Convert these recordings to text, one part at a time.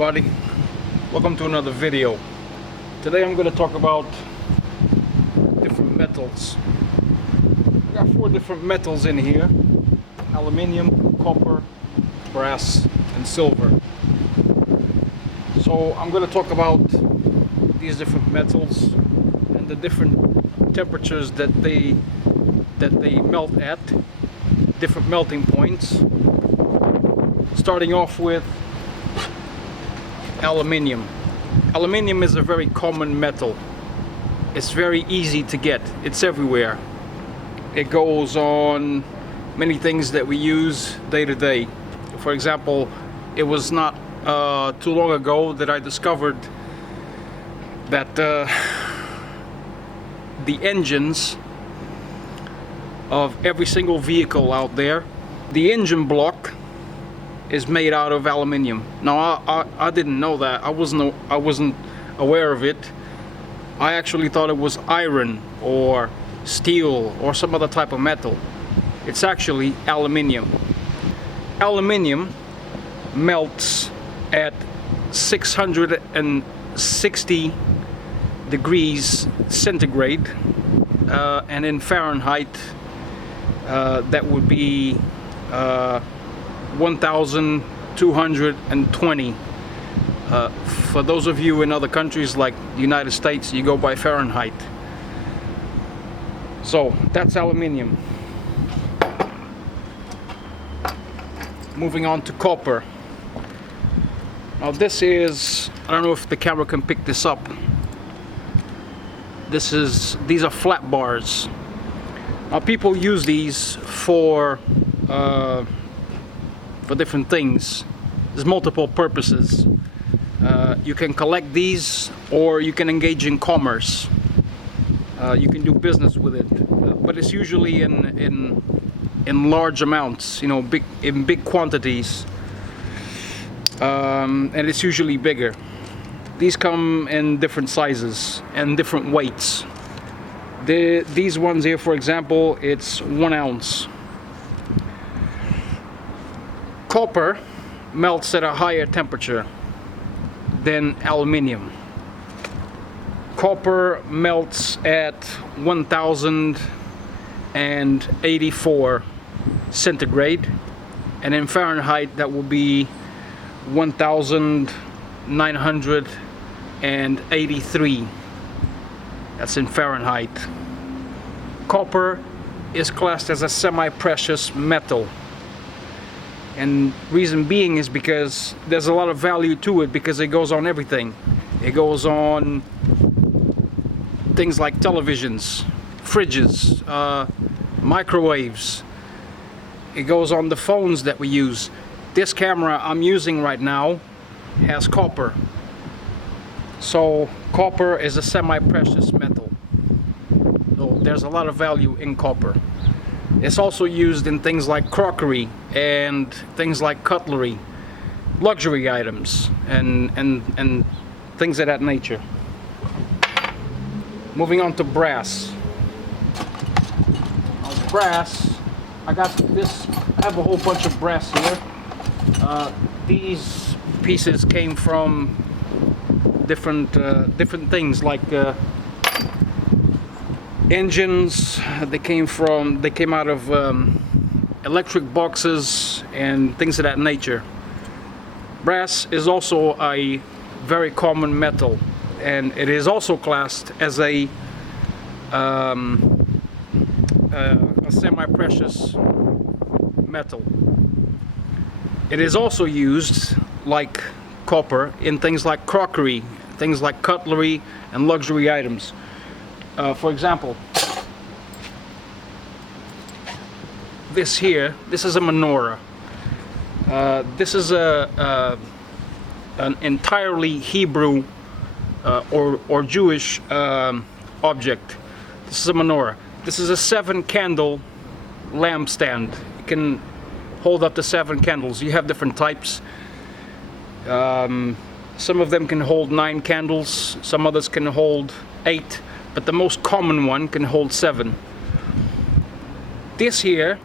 everybody, welcome to another video. Today I'm going to talk about different metals. I got 4 different metals in here: aluminium, copper, brass and silver. So I'm going to talk about these different metals and the different temperatures that they melt at, different melting points. Starting off with aluminium. Aluminium is a very common metal. It's very easy to get. It's everywhere. It goes on many things that we use day to day. For example, it was not too long ago that I discovered that the engines of every single vehicle out there, the engine block is made out of aluminium. Now I didn't know that. I wasn't aware of it. I actually thought it was iron or steel or some other type of metal. It's actually aluminium. Aluminium melts at 660 degrees centigrade, and in Fahrenheit that would be 1220. For those of you in other countries like the United States, you go by Fahrenheit. So that's aluminium. Moving on to copper. Now this is, I don't know if the camera can pick this up. These are flat bars. Now people use these for different things. There's multiple purposes. You can collect these, or you can engage in commerce. You can do business with it, but it's usually in large amounts, you know, in big quantities, and it's usually bigger. These come in different sizes and different weights. These ones here, for example, it's 1 ounce. Copper melts at a higher temperature than aluminium. Copper melts at 1084 centigrade, and in Fahrenheit that will be 1983. That's in Fahrenheit. Copper is classed as a semi-precious metal. And reason being is because there's a lot of value to it, because it goes on everything. It goes on things like televisions, fridges, microwaves. It goes on the phones that we use. This camera I'm using right now has copper. So copper is a semi-precious metal. So there's a lot of value in copper. It's also used in things like crockery and things like cutlery, luxury items, and things of that nature. Moving on to brass. Now, brass, I have a whole bunch of brass here. These pieces came from different things, like engines. They came out of electric boxes and things of that nature. Brass is also a very common metal, and it is also classed as a semi-precious metal. It is also used, like copper, in things like crockery, things like cutlery and luxury items. For example, this is a menorah. This is an entirely Hebrew or Jewish object. This is a menorah. This is a 7-candle lampstand. It can hold up to 7 candles. You have different types. Some of them can hold 9 candles. Some others can hold 8. But the most common one can hold 7. This here,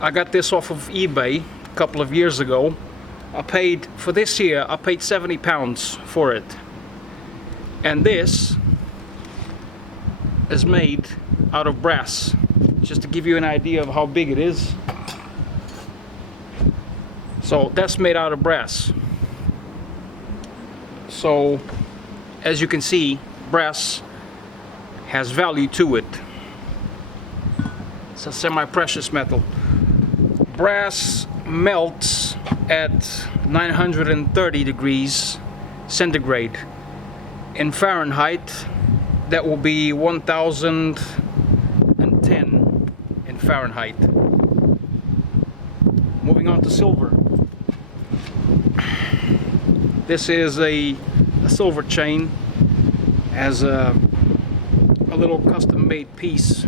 I got this off of eBay a couple of years ago. I paid, for this here, I paid £70 for it. And this is made out of brass. Just to give you an idea of how big it is. So that's made out of brass. So as you can see, brass has value to it. It's a semi-precious metal. Brass melts at 930 degrees centigrade. In Fahrenheit, that will be 1010 in Fahrenheit. Moving on to silver. This is a silver chain, as a little custom-made piece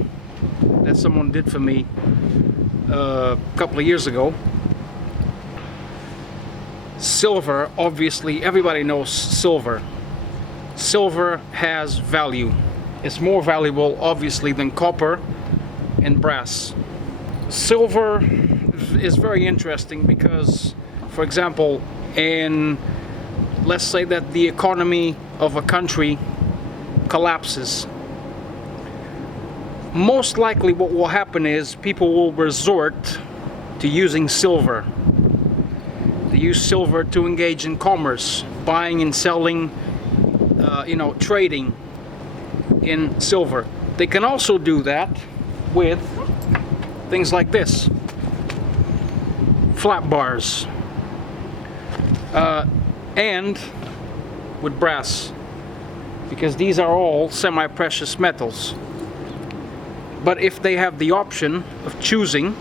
that someone did for me a couple of years ago. Silver, obviously, everybody knows silver. Silver has value. It's more valuable, obviously, than copper and brass. Silver is very interesting because, for example, let's say that the economy of a country collapses. Most likely what will happen is people will resort to using silver. They use silver to engage in commerce, buying and selling, trading in silver. They can also do that with things like this, flat bars, and with brass, because these are all semi-precious metals. But if they have the option of choosing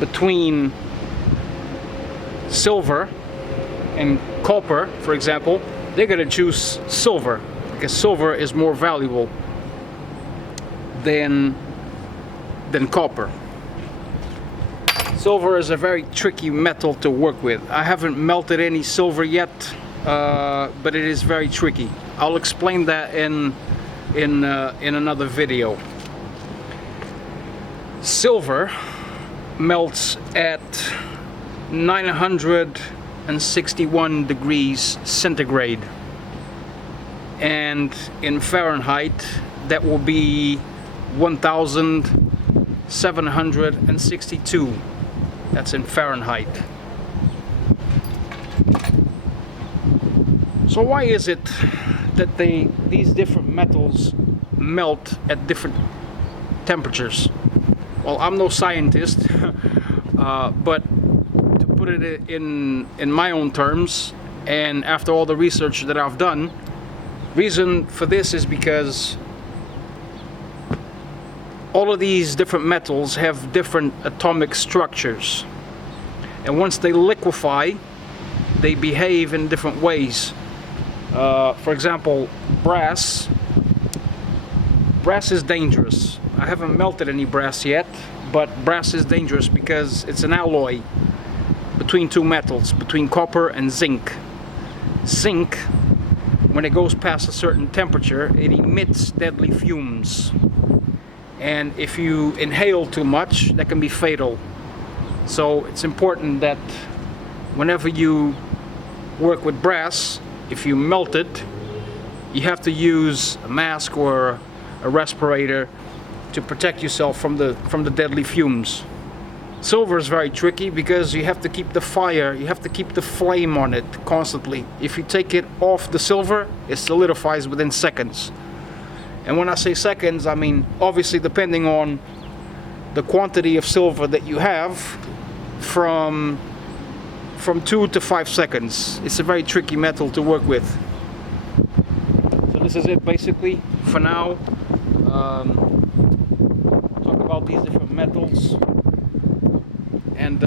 between silver and copper, for example, they're going to choose silver because silver is more valuable than copper. Silver is a very tricky metal to work with. I haven't melted any silver yet, but it is very tricky. I'll explain that in another video. Silver melts at 961 degrees centigrade, and in Fahrenheit that will be 1762. That's in Fahrenheit. So why is it that these different metals melt at different temperatures? Well, I'm no scientist, but to put it in my own terms, and after all the research that I've done, reason for this is because all of these different metals have different atomic structures, and once they liquefy, they behave in different ways. For example, brass is dangerous. I haven't melted any brass yet, but brass is dangerous because it's an alloy between two metals, between copper and zinc. Zinc, when it goes past a certain temperature, it emits deadly fumes. And if you inhale too much, that can be fatal. So it's important that whenever you work with brass, if you melt it, you have to use a mask or a respirator to protect yourself from the deadly fumes. Silver is very tricky because you have to keep the fire, you have to keep the flame on it constantly. If you take it off the silver, it solidifies within seconds. And when I say seconds, I mean obviously depending on the quantity of silver that you have, from 2 to 5 seconds. It's a very tricky metal to work with. So this is it basically for now. Talk about these different metals and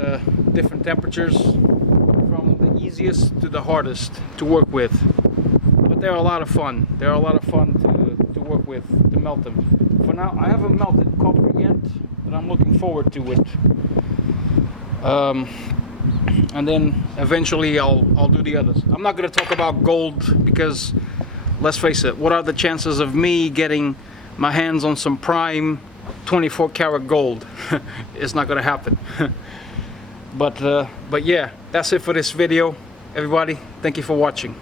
different temperatures, from the easiest to the hardest to work with. But they're a lot of fun. They're a lot of fun to work with, to melt them. For now, I haven't melted copper yet, but I'm looking forward to it. And then eventually I'll do the others. I'm not going to talk about gold because, let's face it, what are the chances of me getting my hands on some prime 24 karat gold? It's not going to happen. But yeah, that's it for this video. Everybody, thank you for watching.